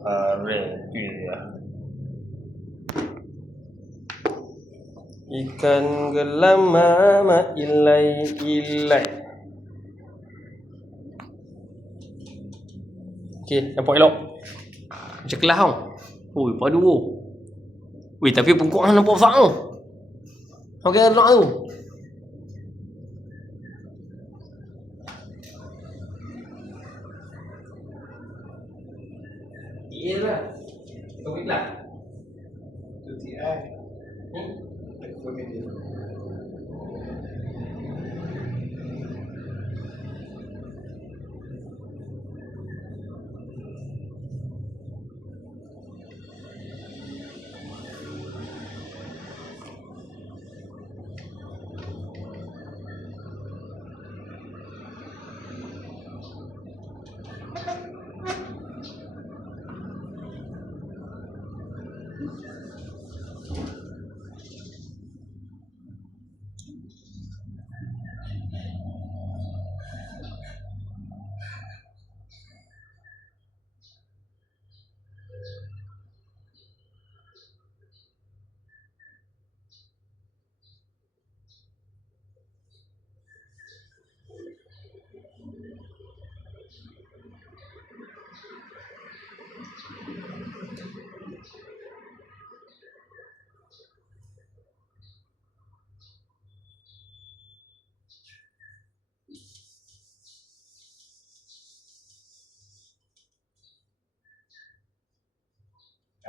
tu dia. Ikan gelam mama ilai. Okey, nampak elok. Macam kelas tau. Oi, padu. Weh, tapi pokok hang nampak besar tau. Okey, elok tu. Iyalah. Kau bilang. Tu TI. Aku bagi dia.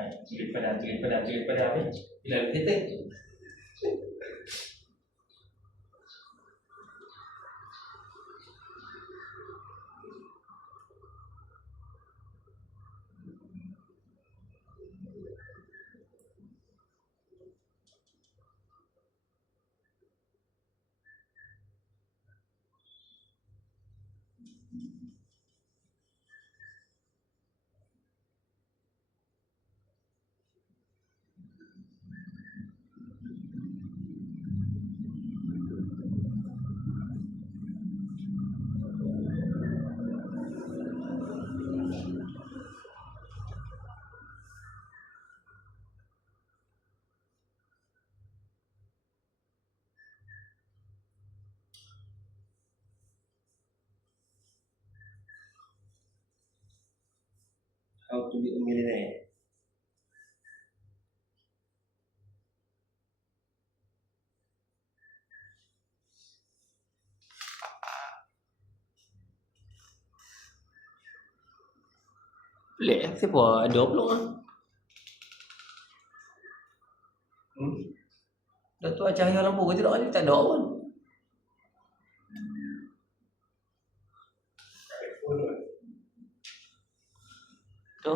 Tulis pada ni. Bila kita. How to be a millionaire. Pelik siapa ada pula ah. Dah tu cahaya lampu ke tidak ni tak ada pun. Tu.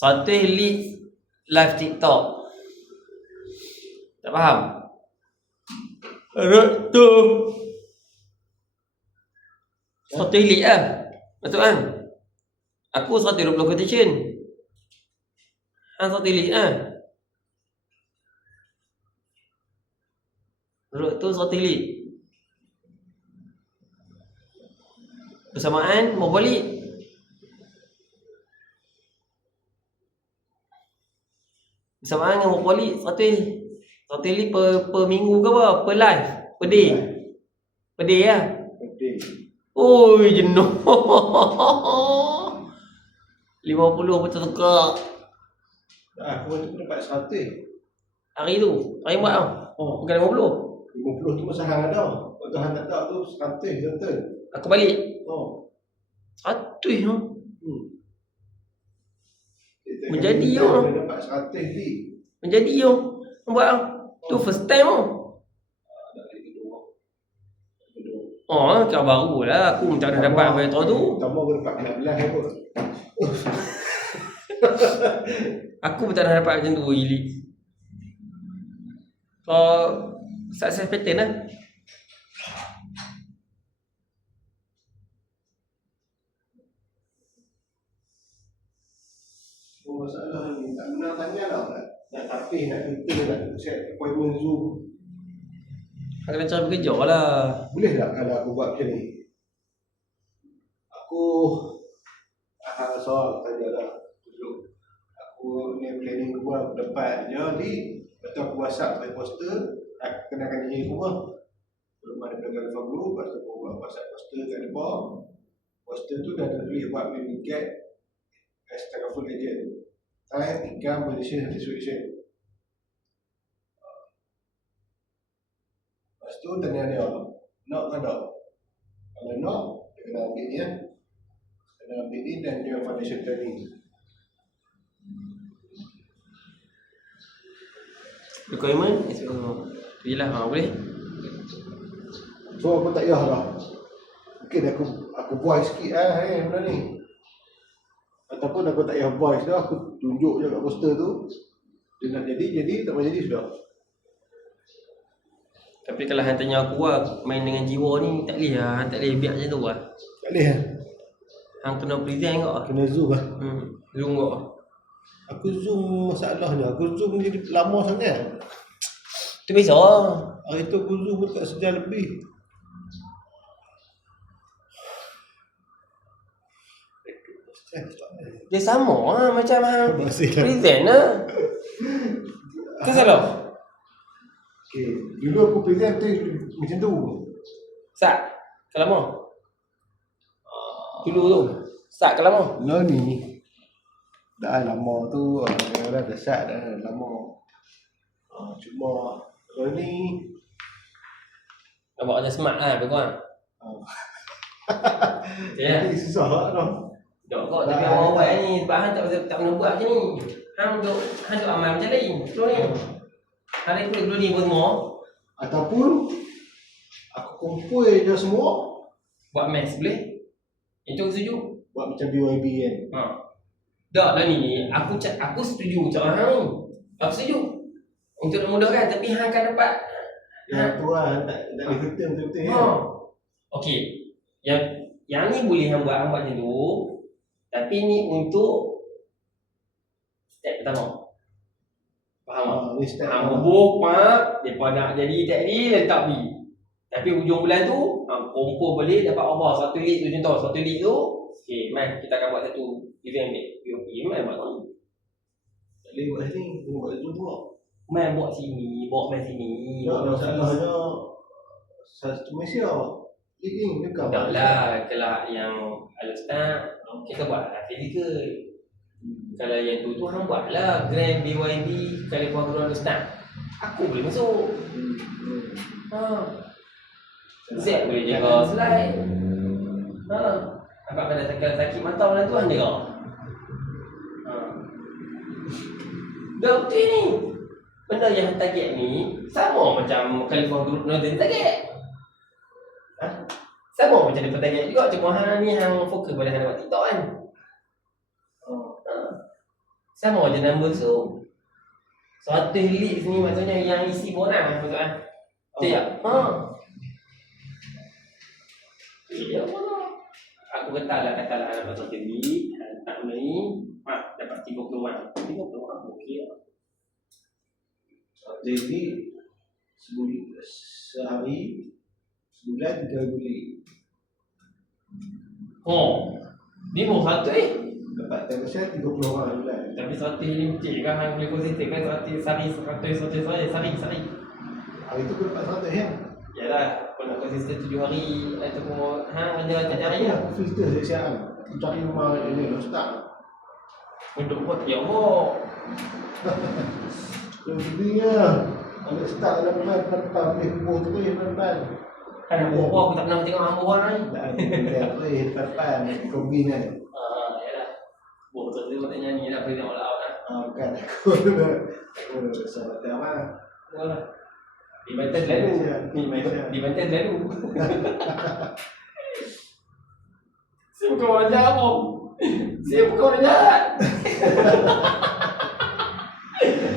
Satu lead live TikTok. Tak faham? Tu. Satu lead lah. Betul kan? Aku 120 quotation. Satu lead lah. Tu satu lead. Bersamaan mau balik. Bersamaan dengan mau balik 100 per minggu ke apa? Per live, per day. Per day lah. Okey. Oi, jenuh. 50 betul tekak. Aku tu dapat 100. Hari tu, hari buat tau. Oh, Bukan 50. 50 tu masa hang ada. Waktu hang tak ada tu 100 betul. Aku balik. Oh. 100 tu. Kita Menjadi kita yo. boleh dapat 100 ni. Menjadi yo. Buat tau. Tu first time tau. Ada lagi kedua. Kedua. Oh, kau baru lah. Aku macam mana dapat apa tu. Kamu aku dapat 16 apa? Aku pun tak nak dapat macam tu gili. Kau success pattern lah. Masalah ni tak pernah tanya lah. Nak tapis, nak kita, nak set appointment Zoom. Kau kena cara bekerja lah. Boleh tak kalau aku buat macam ni? Aku soal saja lah dulu. Aku ni planning aku buat dapat jadi lepas aku WhatsApp by poster, nak kenakan diri aku lah. Belum ada pegang telefon dulu, lepas tu aku buat WhatsApp poster kat depan. Poster tu dah tertulis what we will get as Tagaful agent. Time, income, position, satisfaction. Lepas tu tanya dia, nak ke tak? Kalau nak, dia kena ambil ni ya. Kena ambil ni dan dia foundation planning. Requirement? Tu je lah. Boleh? So aku tak payah lah. Mungkin aku voice sikit benda ni. Ataupun aku tak payah voice dah, aku tunjuk je kat poster tu. Dia nak jadi, tak mau jadi sudah. Tapi kalau hang tanya aku lah, main dengan jiwa ni tak boleh lah. Hang tak boleh biar macam tu lah. Tak boleh lah. Hang kena present kot lah. Kena zoom lah. Zoom kot lah. Aku zoom masalahnya. Aku zoom jadi lama sangat. Tu biasa lah. Hari tu aku zoom pun tak sejam lebih. Dia sama lah macam hang Masih lah. present lah. Kan salah? Okay. Dulu aku present tu macam tu. Sat? Kalau mau? Dulu tu. Sat kalau mau? Lah ni. Dah lama tu. Dah sat dah lama. Cuma kalau ni. Nampak macam smart lah lebih kurang. Ya. Jadi susah lah tau. Dok kau tapi awal-awal ni sebab hang tak pernah buat macam ni. Hang duk amal macam lain. Betul ni. Hari kulit dulu ni pun semua. Ataupun aku kumpul je semua. Buat maths boleh? Itu aku setuju. Buat macam BYB kan. Tak lah ni. Aku setuju cara hang ni. Aku setuju. Untuk nak mudahkan tapi hang akan dapat. Yang tu lah tak boleh kata betul-betul ya. Okey. Yang ni boleh hang buat macam tu. Tapi ni untuk step pertama. Faham tak? Ni step Hang bubuh, depa nak jadi tadi letak B. Tapi hujung bulan tu, hang kumpul boleh dapat apa? Satu lead tu contoh, satu lead tu, okey, mai kita akan buat satu event ni. Okey, mai buat ni. Tak boleh buat ni, kena buat Zoom pula. Mai buat sini, bawa mai sini. Tak, masalahnya satu Malaysia. Lead ni dekat. Tak lah, kalau yang Al-Ustaz, kita buat lah fizikal. Kalau yang tu hang buat lah Grand BYB California Grand Ustaz. Aku boleh masuk. Z boleh jaga slide. Nampak pada tekan sakit mata orang tu hang jaga. Dah betul ni. Benda yang target ni sama macam California Group Northern target. Sama macam dia target juga, cuma hang ni hang fokus pada hang buat TikTok kan. Sama je number tu. 100 leads ni maksudnya yang isi borang maksud kan. Betul tak? Ya Allah. Aku katalah dapat 100 lead, tak ni, dapat 30-an. 30-an okey lah. Jadi sehari sebulan 3 lead. Oh, ni mau satu Dapat temasya 30 orang bulan. Tapi 100 ni cik kan hang boleh konsisten kan 100 sehari. Hari tu aku dapat 100 ya. Yalah, kalau nak konsisten 7 hari ataupun hang ada tak cari lah. Aku filter siap-siap. Aku cari rumah ini start. Untuk buat ya Allah. Sebenarnya ada start dalam pelan-pelan boleh kubur tu pelan-pelan. Kan aku tak pernah tengok hang buat ni. Tak ada pelan-pelan kombin kan. Yalah. Betul tu tak nyanyi lah boleh tengok lah kan. Bukan aku dah sahabat lah. Yalah. Di Banten selalu. Di Banten selalu. Saya bukan orang jahat om. Saya bukan orang jahat.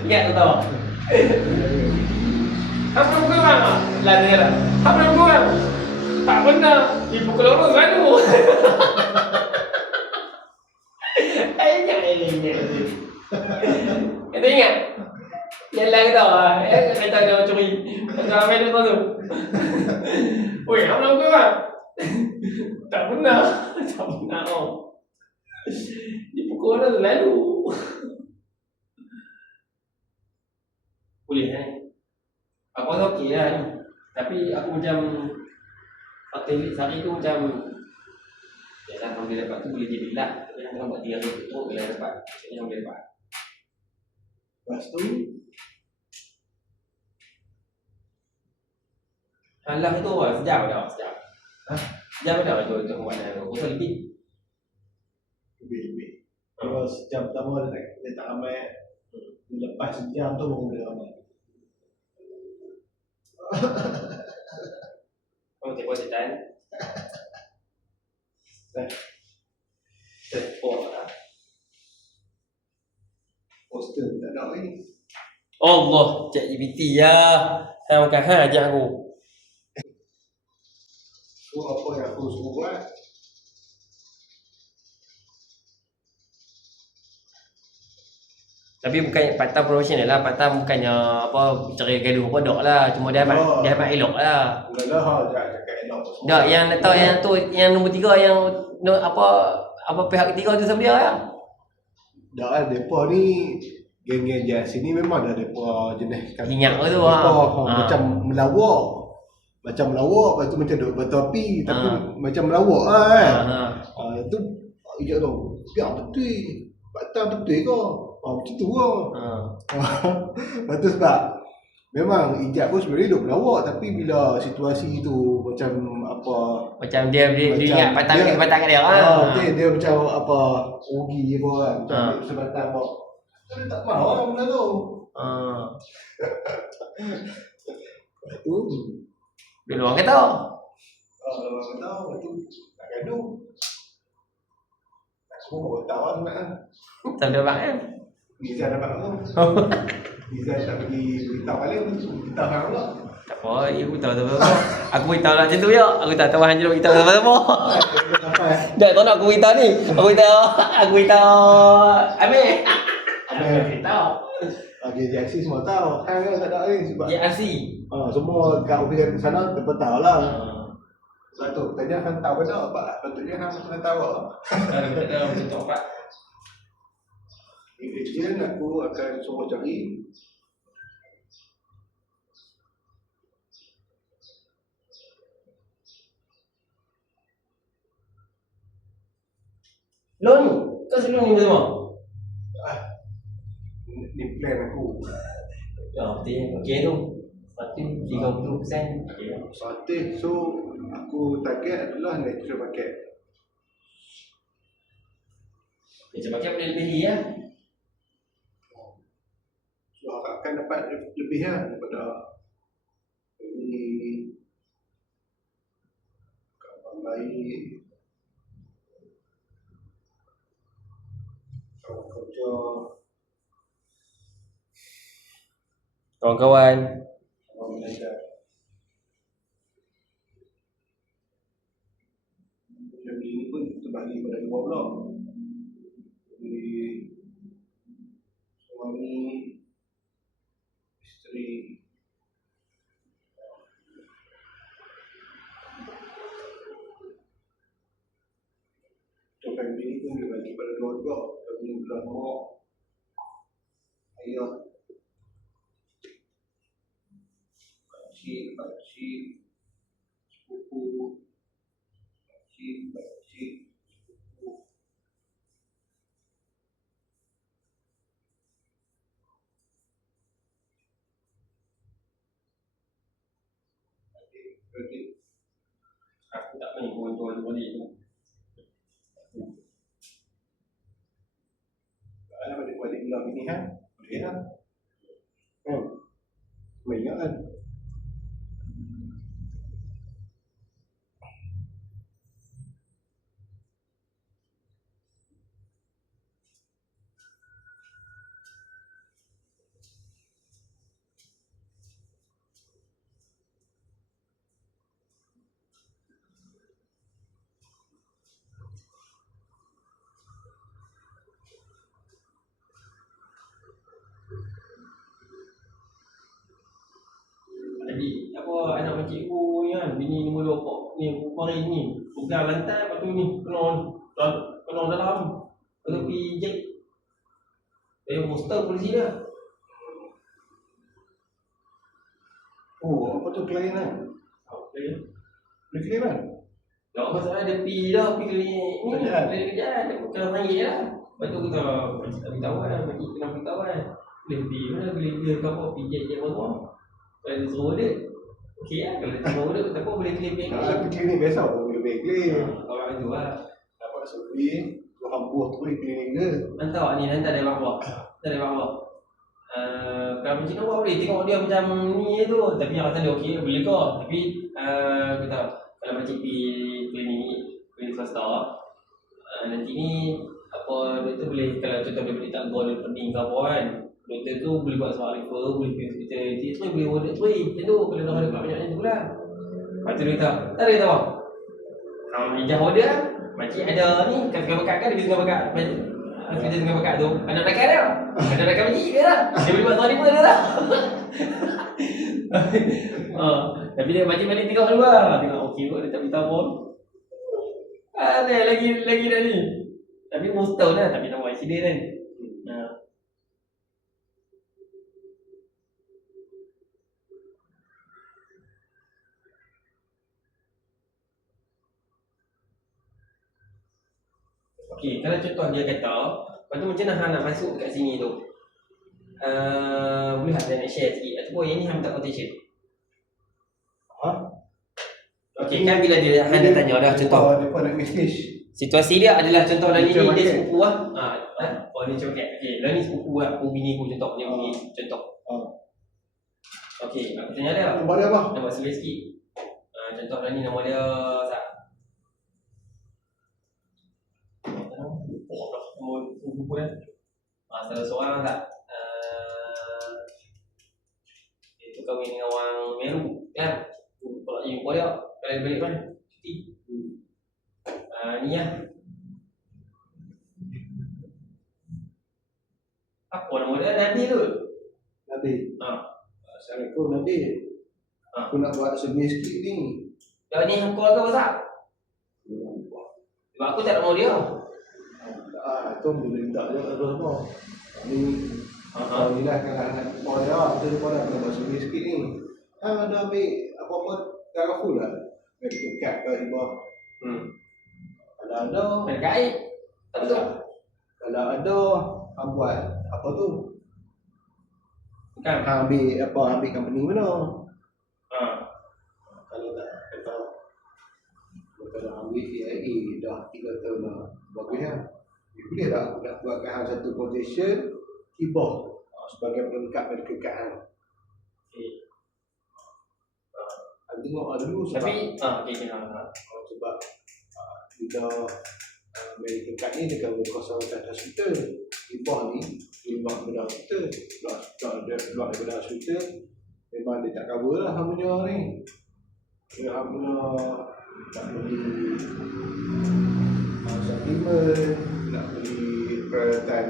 Ingat tu tahu. Apa belum kurang? Lah dengar tak? Apa belum kurang? Tak pernah. Dipukul orang selalu. Ingat. Kita ingat? Yang lain kata kata dia curi. Kata apa dia tu? Oi, apa belum kurang? Tak pernah. Tak pernah om. Dipukul orang selalu. Boleh kan? Aku rasa okey lah ni. Tapi aku macam sehari tu macam yalah kalau dia dapat tu boleh jadi lah. Tapi hang buat 3 hari tu boleh dapat. Maksudnya hang boleh dapat. Lepas tu Halang tu sejam dah. Sejam dah tu buat dah. Aku rasa lebih. lebih. Kalau sejam pertama dia tak ramai. Lepas sejam tu baru dia ramai. Kamu tengok setan. Lah. Poster tak ada lagi. Allah, ChatGPT ya. Saya makan aja aku. So apa yang aku suruh buat? Tapi bukan part-time professional lah. Part-time bukannya apa cari gaduh apa dok lah. Cuma dia amat elok lah. Enggak lah, jangan cakap elok. Dak yang tahu yang tu yang nombor 3 yang apa pihak ketiga tu siapa dia ya? Dah kan depa ni geng-geng jas sini memang ada depa jenis kan. Minyak tu macam melawak. Macam melawak, lepas tu macam duduk batu api tapi macam melawak kan. Itu ijak tu. Biar betul. Batal betul ke? Macam tu lah. Lepas tu sebab memang ijak pun sebenarnya duduk melawak tapi bila situasi tu macam apa macam dia ingat patah dia dia macam apa rugi apa kan macam sebatang apa dia tak mahu lah benda tu tu bila orang kata orang kata tu tak gaduh tak semua tahu lah sebenarnya sampai abang kan Izzah dapat tu Izzah tak pergi beritahu balik kita faham pula. Tak apa, aku tahu aku beritahu lah macam tu ya. Aku tak tahu hang jeruk beritahu sama-sama. Dah tahu nak aku beritahu ni. Aku beritahu Amir. Beritahu. Okey, JRC semua tahu. Hang kan tak tahu ni sebab JRC. Semua kat office sana depa tahu lah. Sebab tu tanya hang tahu ke tak? Patutnya hang pernah tahu. Tak tahu macam tu Pak. Kemudian aku akan suruh cari Loan kau sebelum ni semua? ni plan aku. Ya, betul. Okey tu. Pasti 30%. Okey. So aku target adalah natural market. Macam pakai boleh lebih ya. So akan dapat lebih lah daripada ini kawan baik kawan kerja Kawan-kawan. kawan belajar. Macam ini pun terbagi pada 2 blok. Jadi suami, isteri. bini pun dia bagi pada dua juga. Bagi bulan mak, ayah, pakcik, sepupu, pakcik, sepupu. Adik, Aku tak main jual balik tu. ada balik bulan bini kan? Boleh lah. Banyak kan? Jadi apa anak makcik aku ni kan, bini nombor 2 pok ni kemarin ni pegang lantai, lepas tu ni kena dalam tepi jet. Poster polisi dah. Oh, apa tu klien kan? Okay. Boleh claim kan? Tak masalah dia pergi dah, pergi klinik ni, Kerjaan. dia kerjaan, dia kena panggil lah. Lepas tu kita beritahu kan, makcik kena beritahu kan. Boleh pergi mana, boleh dia ke apa, pergi jet apa-apa. Kalau dia suruh dia, okey lah. Kalau dia suruh dia, tak apa boleh claim Nah, ni. pergi klinik biasa pun boleh claim. Kalau itu lah. Dapat sepi, orang buah tu boleh klinik ke? Hantar ni, hantar dari bawah. Hantar dari bawah. Kalau macam tu boleh tengok dia macam ni tu. Tapi yang kata dia okey, boleh kau. Tapi kita kalau macam pergi klinik swasta, nanti ni apa doktor boleh, kalau contoh dia boleh tak gol dia pening ke apa kan, doktor tu boleh buat soal refer, boleh pergi hospital tu, boleh order tu macam tu kalau dah ada banyak macam tu lah. Lepas tu dia kata, tak ada tahu. Ijazah order makcik ada ni, kan bakat kan, dia bisa bakat hospital dengan bakat tu, anak nakal dia. Anak nakal makcik dia lah. Dia boleh buat soal refer dia lah. Tapi dia makcik balik tengok dulu lah. Tengok okey kot, dia tak beritahu pun. Lagi dah ni. Tapi mustahil lah, tapi nama accident kan. Okey, kalau contoh dia kata, lepas tu macam mana nak masuk kat sini tu? Boleh tak nak share sikit? Ataupun yang ni hang minta quotation? Okey, kan bila dia hang dah tanya dah contoh. Dia pun nak bisnes. Situasi dia adalah contoh lah ni Nature dia market. sepupu lah. Oh ni macam okey, lah ni sepupu lah, aku bini aku contoh dia bini contoh. Okey, aku tanya dia. Nombor dia apa? Nama sebelah sikit. Contoh lah ni nama dia Zak. Oh dah, buku dia. Salah seorang tak. Dia tu kahwin dengan orang Meru kan. Kalau jumpa dia, kalau balik kan cuti. Ni lah. Apa nama dia? Nabil tu. Nabil. Assalamualaikum Nabil. Aku nak buat sebelah sikit ni. Dah ni hang call ke WhatsApp? Sebab aku tak nak mau dia. Itu boleh minta je ada apa. Ni ni lah kalau nak call dia, kita pun nak buat sebelah sikit ni. Ada ambil apa-apa darah full lah. Medical card ke ibu. Kalau ada, Terkait. Tak betul. kalau ada, buat apa tu? Bukan. Ambil company mana? Kalau tak kata kalau ambil AIA dah 3 tahun dah bagus lah. Boleh tak aku nak buatkan hal satu quotation hibah sebagai pelengkap medical card kan? Tengok dulu sebab Tapi sebab kita medical card ni dekat berkuasa hospital. Hibah ni hibah daripada hospital, luar daripada hospital memang dia tak cover lah hang punya ni. Dia hang punya nak beli supplement, nak beli peralatan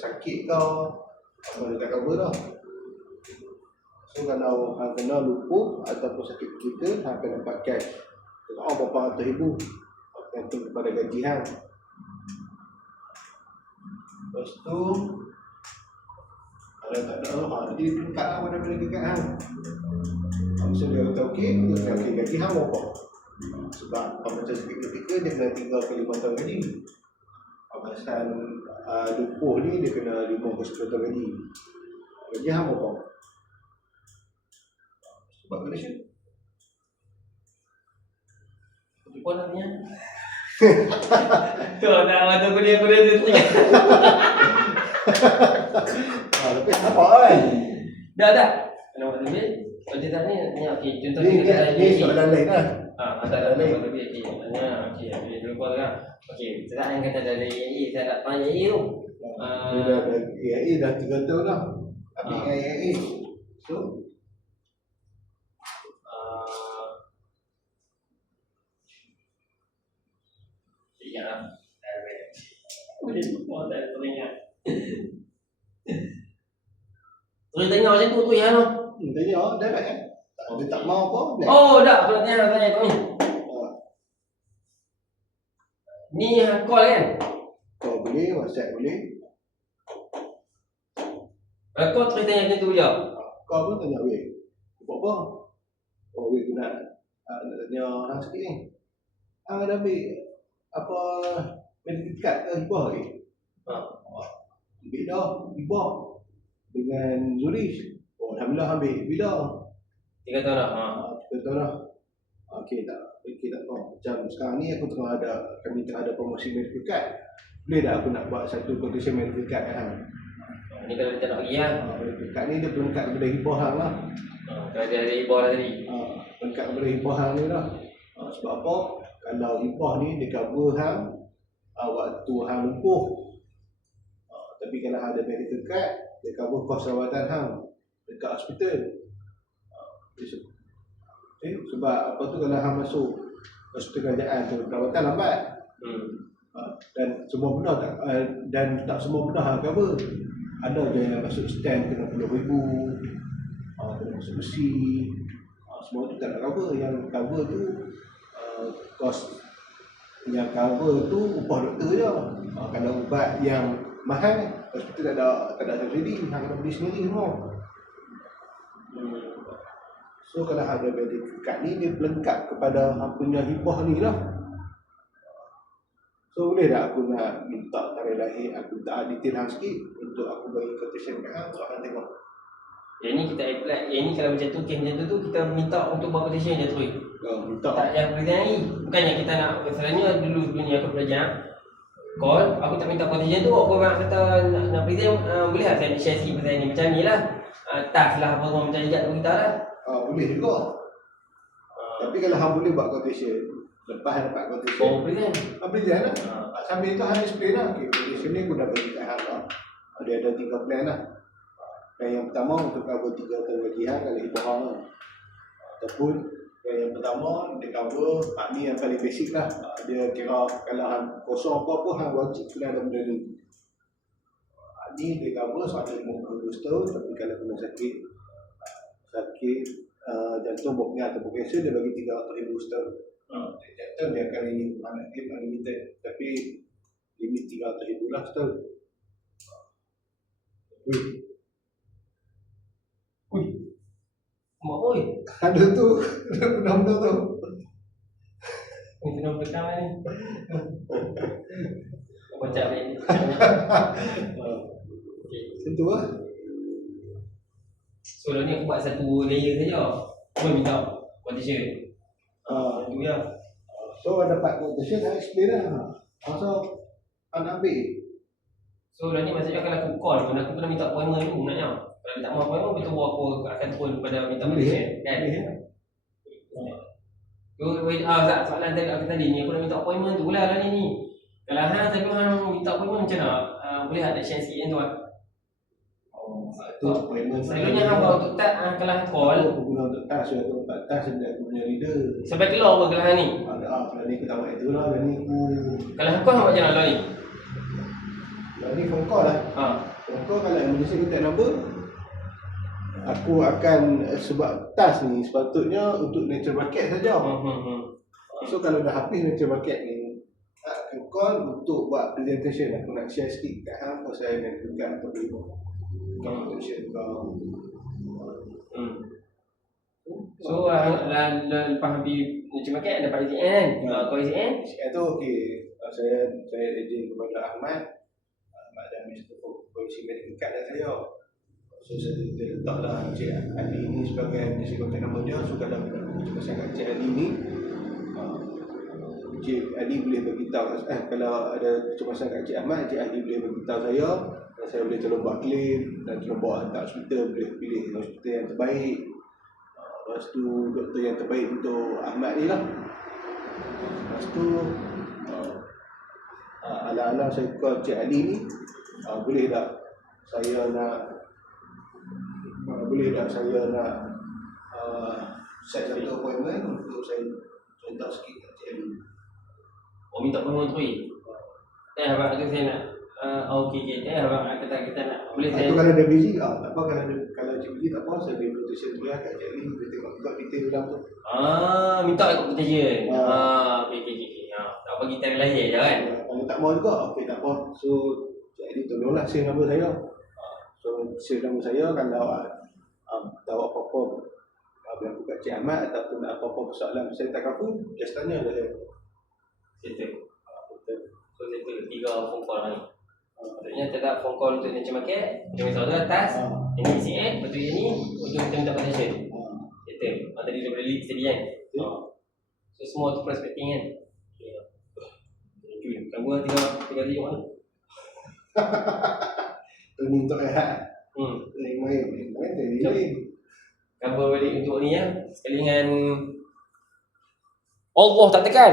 sakit kau, apa dia tak cover dah. So kalau hang kena lumpuh ataupun sakit kita, hang akan dapat cash. Berapa ratus ribu tergantung kepada gaji hang. Lepas tu kalau tak ada jadi pelengkap lah mana boleh dekat hang. Misalnya dia kata okey, dia kata okey gaji hang berapa? Sebab macam sikit ketika dia kena 3 ke 5 tahun gaji. Pasal dukuh ni dia kena 5 ke 10 tahun gaji. Gaji hang berapa? Sebab condition. Jumpa namanya. Tu nak mata kuliah tu. Tapi apa kan? Dah. Nampak lebih. Kalau dia ni okey, contoh Ni soalan lain lah. Ada lain lebih okey. Tanya okey, dia lupa kan. Okey, saya yang kata dari AIA, saya nak tanya AIA tu. Dia dah AIA dah 3 tahun lah. Ambil AIA. So ingatlah. Boleh lupa tak teringat. Boleh tengok macam tu yang tu. tanya dah kan? Dia tak mau apa? Oh, dah aku nak tanya kau ni. Ni call kan? Kau boleh, WhatsApp boleh. Kau terus tanya macam tu je. Kau pun tanya weh. Buat apa? Oh weh aku nak tanya hang sikit ni. Hang ada ambil apa medical card ke hibah ke? Ambil dah, hibah dengan Zurich. Oh alhamdulillah ambil. Bila? 3 tahun dah. 3 tahun dah. Okey tak apa. Macam sekarang ni kami tengah ada promosi medical card. Boleh tak aku nak buat satu quotation medical card kat hang? Ni kalau kita nak pergi lah. Medical card ni dia pelengkap kepada hibah hang lah. Kalau dia ada hibah dah tadi. Pelengkap kepada hibah hang ni lah. Sebab apa? Kalau hibah ni dia cover hang waktu hang lumpuh. Tapi kalau ada medical card, dia cover kos rawatan hang dekat hospital. Sebab apa tu kalau hang masuk hospital kerajaan tu perawatan lambat. Dan semua benda tak semua benda hang cover. Ada je yang masuk stand kena RM10,000, kena masuk besi. Semua tu tak nak cover. Yang cover tu kos yang cover tu upah doktor je. Kalau ubat yang mahal, hospital tak ada subsidi, hang kena beli sendiri semua. So kalau ada medical card ni dia pelengkap kepada hang punya hibah ni lah. So boleh tak aku nak minta tarikh lahir, aku minta detail hang sikit untuk aku bagi quotation kat hang untuk hang tengok. Yang ni kita apply, yang ni kalau macam tu, kes macam tu kita minta untuk buat quotation je terus. Minta. Tak yang present ni. Bukannya kita nak, misalnya dulu sebelum ni aku belajar call, aku tak minta quotation tu, aku orang kata nak present, boleh lah saya share sikit pasal ni. Macam ni lah, task lah, apa semua macam ajak kita lah. Boleh juga. Tapi kalau hang boleh buat quotation, lepas dapat quotation, Present. present lah. Sambil tu hang explain lah. Okay, quotation ni aku dah bagi kat hang lah. Ada 3 plan lah. Plan yang pertama untuk cover 3 tahun gaji hang kalau hibah hang lah. Ataupun plan yang pertama dia cover ni yang paling basic lah. Dia kira kalau hang kosong apa-apa hang wajib kena ada benda ni. Ni dia cover 150 tahun, tapi kalau kena sakit jantung berpenyakit atau kanser dia bagi 300,000 setahun. Jantung dia akan ini unlimited, tapi limit 300,000 lah setahun. Mak oi. Ada tu, ada benda-benda tu. Ni kena bekam ni. Macam ni. Itu lah. So ni aku buat satu layer saja. Aku minta quotation. Itu ya. So dapat quotation, saya explain lah. So, nak ambil. So ni maksudnya kalau aku call pun aku kena minta appointment dulu naknya. Kalau tak mau appointment betul aku akan turun kepada minta quotation kan. Soalan tadi ni aku nak minta appointment tu lah ni. Kalau hang minta appointment macam mana? Boleh ada share sikit yang tu lah. Itu appointment. Selalunya hang bawa untuk tak kalau hang call Aku guna untuk tas, aku dapat tas dan aku punya leader. sampai keluar apa kalau hang ni? Kalau ni aku tak buat itu lah, dan ni aku... Kalau hang call hang buat macam mana ni? Kalau ni phone call lah. Phone call kalau emergency contact number, aku akan, sebab tas ni sepatutnya untuk nature bucket saja. So kalau dah habis nature bucket ni, call untuk buat presentation. Aku nak share sikit kat hang pasal network untuk presentation kau. So lepas habis macam makan dapat ATN kan. Kau ATN Itu okey. Saya izin kepada Ahmad dan Mr. Polisi Medical Card dan saya. So saya letaklah Cik Ali ni sebagai misi kontak nombor dia. So kalau kita pasang kat Cik Ali ni, Cik Ali boleh beritahu kalau ada kecemasan kat Cik Ahmad, Cik Ali boleh beritahu saya dan saya boleh tolong buat claim dan tolong bawa hantar hospital, boleh pilih hospital yang terbaik. Lepas tu doktor yang terbaik untuk Ahmad ni lah. Lepas tu ala-ala saya call Cik Ali ni, boleh tak saya nak set satu appointment untuk saya contoh sikit kat Cik Ali. minta penonton tu. Abang tu saya nak okey. Abang kata nak boleh saya. Itu kalau dia busy, tak apa kalau Cik busy tak apa, saya boleh quotation tu lah kat Cik Ali, boleh tengok juga detail dalam tu. Minta ikut quotation. Okey. Tak bagi time lain je kan. Kalau tak mau juga, okey tak apa. So Cik Ali tolonglah share nombor saya. So share nombor saya kalau tahu apa-apa berlaku kat Cik Ahmad ataupun apa-apa persoalan saya tak apa, just tanya je saya. Settle. So settle 3 phone call ni. Maksudnya tak phone call untuk macam market, macam misal tu atas, ini CN, lepas tu yang ni untuk kita minta quotation. Settle. Tadi dia boleh lead tadi kan. So semua tu prospecting kan. Okay. Kamu tiga tunjuk mana? Ini untuk rehat. Main tadi. Cover balik untuk ni ya. Sekali dengan Allah tak tekan.